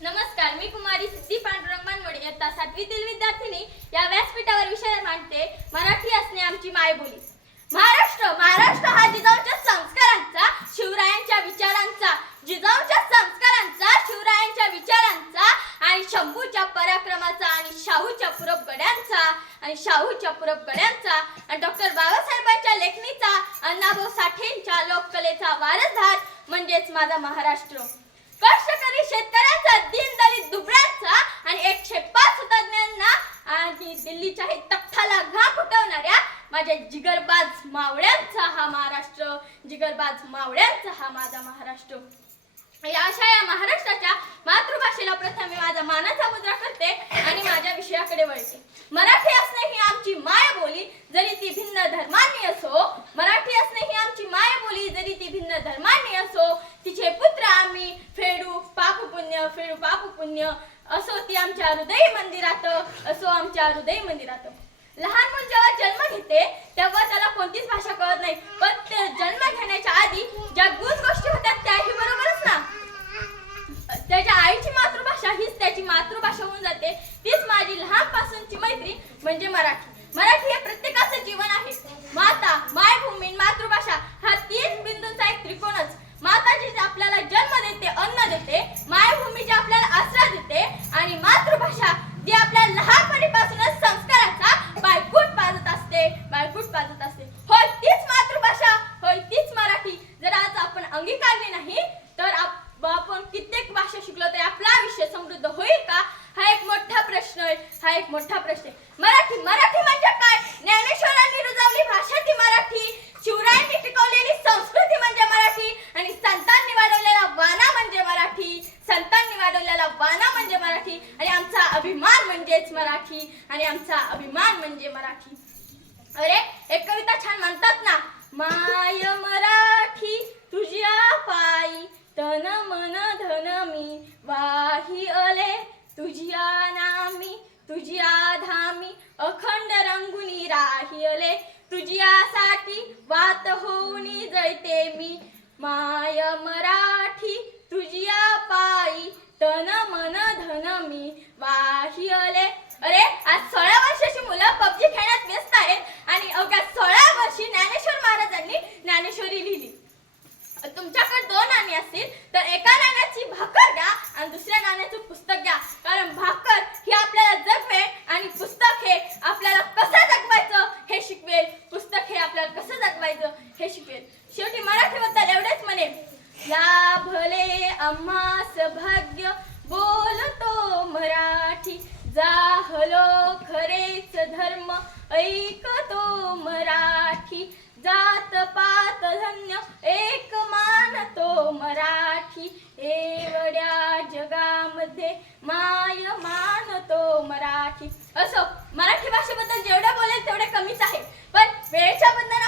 नमस्कार, मी कुमारी सिद्धी पांडुरंग मानवडे इयत्ता 7वीतील विद्यार्थिनी या व्यासपीठावर विषय मांडते मराठी असणे आमची मायबोली। महाराष्ट्र महाराष्ट्र हा जिजाऊच्या संस्कारांचा, शिवरायांच्या विचारांचा, जिजाऊच्या संस्कारांचा, शिवरायांच्या विचारांचा आणि शंभूच्या पराक्रमाचा आणि शाहूच्या पूरब गड्यांचा आणि डॉक्टर बाबासाहेबांच्या लेखणीचा, अण्णाभाऊ साठेंच्या लोककलेचा वारसदार म्हणजेच माझा महाराष्ट्र। कष्टकरी शेतकऱ्यांचा, दीनदलित दुबळ्यांचा आणि 105 हुतात्म्यांना आणि दिल्लीच्या तख्ताला घाम फुटवणाऱ्या माझ्या जिगरबाज मावळ्यांचा हा महाराष्ट्र, जिगरबाज मावळ्यांचा हा माझा महाराष्ट्र। या महाराष्ट्राच्या मातृभाषेला प्रथम मी माझा मानाचा मुद्रा करते आणि माझ्या विषयाकडे वळते। मराठी असणे ही आमची मायबोली, जरी ती भिन्न धर्मांनी असो। मराठी असणे ही आमची मायबोली, जरी ती भिन्न धर्मांनी असो। तिचे पुत्र आम्ही फेडू पाप पुण्य असो ती आमच्या हृदय मंदिरात, असो आमच्या हृदय मंदिरात। लहान मूल जेव्हा जन्म घेते तेव्हा त्याला कोणतीच भाषा कळत नाही, पण ते जन्म घेण्याच्या आधी ज्या गुज गोष्टी होतात त्याही बरोबरच ना। त्याच्या आईची मातृभाषा हीच त्याची मातृभाषा होऊन जाते। तीच माझी लहानपासूनची मैत्री म्हणजे मराठी। मराठी हे प्रत्येकाचं जीवन आहे। माता, मायभूमी, मातृभाषा हा 3 बिंदूंचा एक त्रिकोणच। माता जी आपल्याला जन्म देते, अन्न देते, मायभूमी जी आपल्याला आसरा देते आणि मातृभाषा जी आपल्याला लहानपणीपासूनच संस्काराचा बायकूट पाजत असते। होय तीच मातृभाषा, होय तीच मराठी जर आज आपण अंगीकारली नाही तर आपण कित्येक भाषा शिकलो तरी आपला आयुष्य समृद्ध होईल का? हा एक मोठा प्रश्न आहे। मराठी म्हणजे काय? ज्ञानेश्वरांनी रुजवली भाषा ती मराठी, शिवरायांनी टिकवलेली संस्कृती म्हणजे मराठी आणि संतांनी वाढवलेला वाना म्हणजे मराठी आणि आमचा अभिमान म्हणजे मराठी। अरे एक कविता छान म्हणतात ना, माय मराठी तुझ्या पायी तन मन धन मी वाही अले, तुझ्या नामी तुझ्या धामी अखंड रंगुनी राही अले, तुझ्यासाठी वात होऊनी जळते मी। माय मराठी तुझ्या पायी तन मन धन मी वाही अले। अरे आज 16 वर्षाची मुलं पबजी खेळण्यात व्यस्त आहेत आणि अवघ्या 16 वर्षी ज्ञानेश्वर महाराजांनी ज्ञानेश्वरी लिहिली। तुमच्याकडे 2 नाणी असतील तर एका नाण्याची भाकर द्या आणि दुसऱ्या नाण्याचं पुस्तक द्या, कारण भाकर ही आपल्याला जगवेल आणि पुस्तक हे आपल्याला कसं जगवायचं हे शिकवेल। शेवटी मराठीबद्दल एवढेच म्हणेन, लाभले आम्हास भाग्य बोलतो मराठी, जाहलो खरेच धर्म ऐकतो मराठी, जात पात धन्य एक मानतो मराठी, एवढ्या जगामध्ये माय मानतो मराठी। असो मराठी भाषेबद्दल जेवढं बोलेल तेवढे कमीच आहे, पण वेळेच्या बंधनामुळे